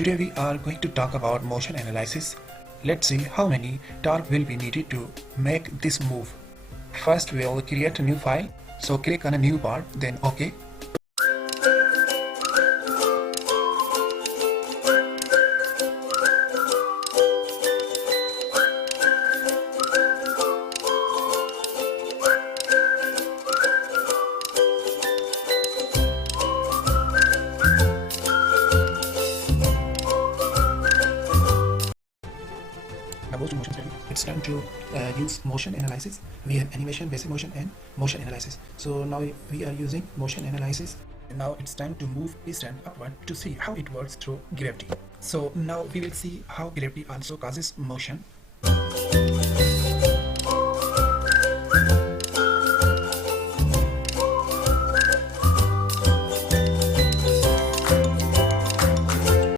Today we are going to talk about motion analysis. Let's see how many torque will be needed to make this move. First we'll create a new file. So click on a new part, then OK. Now goes to motion study. It's time to use motion analysis. We have animation, basic motion and motion analysis. So now we are using motion analysis. And now it's time to move piston upward to see how it works through gravity. So now we will see how gravity also causes motion.